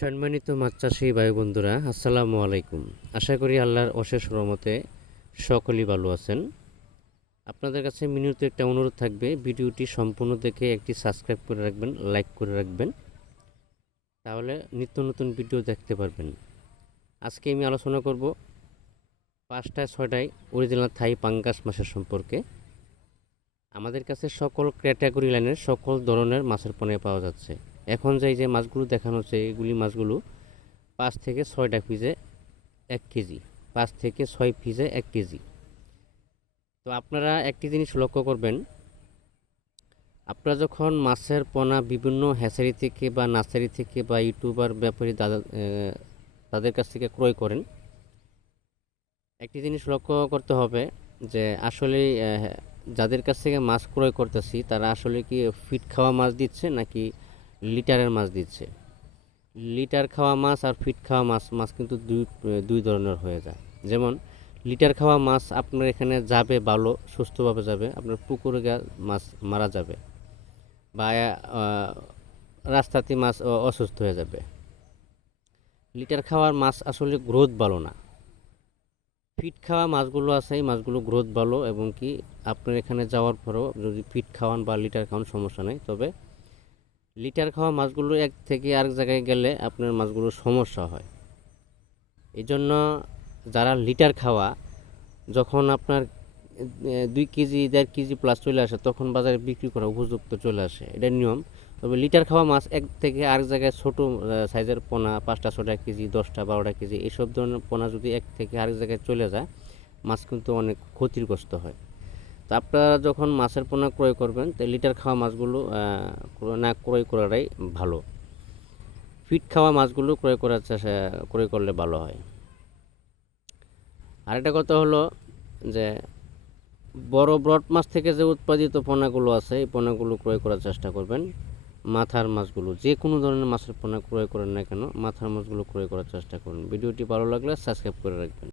সম্মানিত মাছ চাষি ভাই বন্ধুরা, আসসালামু আলাইকুম। আশা করি আল্লাহর অশেষ রহমতে সকলেই ভালো আছেন। আপনাদের কাছে মিনিট একটা অনুরোধ থাকবে, ভিডিওটি সম্পূর্ণ দেখে একটি সাবস্ক্রাইব করে রাখবেন, লাইক করে রাখবেন, তাহলে নিত্য নতুন ভিডিও দেখতে পারবেন। আজকে আমি আলোচনা করব 5টা-6টায় অরিজিনাল থাই পাঙ্গাস মাছের সম্পর্কে। আমাদের কাছে সকল ক্যাটাগরি লাইনের সকল ধরনের মাছের পোনা পাওয়া যাচ্ছে। এখন যে মাছগুলো দেখানো হচ্ছে, এগুলি মাছগুলো 5 থেকে 6টা পিসে 1 কেজি, 5 থেকে 6 পিসে 1 কেজি। তো আপনারা একটি জিনিস লক্ষ্য করবেন, আপনারা যখন মাছের পোনা বিভিন্ন হ্যাচারি থেকে বা নার্সারি থেকে বা ইউটিউবার ব্যাপারী তাদের কাছ থেকে ক্রয় করেন, একটি জিনিস লক্ষ্য করতে হবে যে আসলে যাদের কাছ থেকে মাছ ক্রয় করতেছি তারা আসলে কি ফিট খাওয়া মাছ দিচ্ছে নাকি লিটারের মাছ দিচ্ছে। লিটার খাওয়া মাছ আর ফিট খাওয়া মাছ কিন্তু দুই ধরনের হয়ে যায়। যেমন লিটার খাওয়া মাছ আপনার এখানে যাবে ভালো, সুস্থভাবে যাবে, আপনার পুকুরে মাছ মারা যাবে বা রাস্তাতে মাছ অসুস্থ হয়ে যাবে। লিটার খাওয়ার মাছ আসলে গ্রোথ ভালো না। ফিট খাওয়া মাছগুলো আছে, এই মাছগুলো গ্রোথ ভালো এবং কি আপনার এখানে যাওয়ার পরেও যদি ফিট খাওয়ান বা লিটার খাওয়ান সমস্যা নেই। তবে লিটার খাওয়া মাছগুলো এক থেকে আরেক জায়গায় গেলে আপনার মাছগুলোর সমস্যা হয়। এই জন্য যারা লিটার খাওয়া, যখন আপনার 2 কেজি 1.5 কেজি প্লাস চলে আসে তখন বাজারে বিক্রি করা উপযুক্ত চলে আসে, এটা নিয়ম। তবে লিটার খাওয়া মাছ এক থেকে আরেক জায়গায় ছোটো সাইজের পোনা 5টা-6টা কেজি 10টা-12টা কেজি এইসব ধরনের পোনা যদি এক থেকে আরেক জায়গায় চলে যায়, মাছ কিন্তু অনেক ক্ষতিগ্রস্ত হয়। তো আপনারা যখন মাছের পোনা ক্রয় করবেন তো লিটার খাওয়া মাছগুলো না ক্রয় করাটাই ভালো। ফিট খাওয়া মাছগুলো ক্রয় করলে ভালো হয়। আরেকটা কথা হলো যে বড় ব্রড মাছ থেকে যে উৎপাদিত পোনাগুলো আছে এই পোনাগুলো ক্রয় করার চেষ্টা করবেন। মাথার মাছগুলো, যে কোনো ধরনের মাছের পোনা ক্রয় করেন না কেন, মাথার মাছগুলো ক্রয় করার চেষ্টা করুন। ভিডিওটি ভালো লাগলে সাবস্ক্রাইব করে রাখবেন।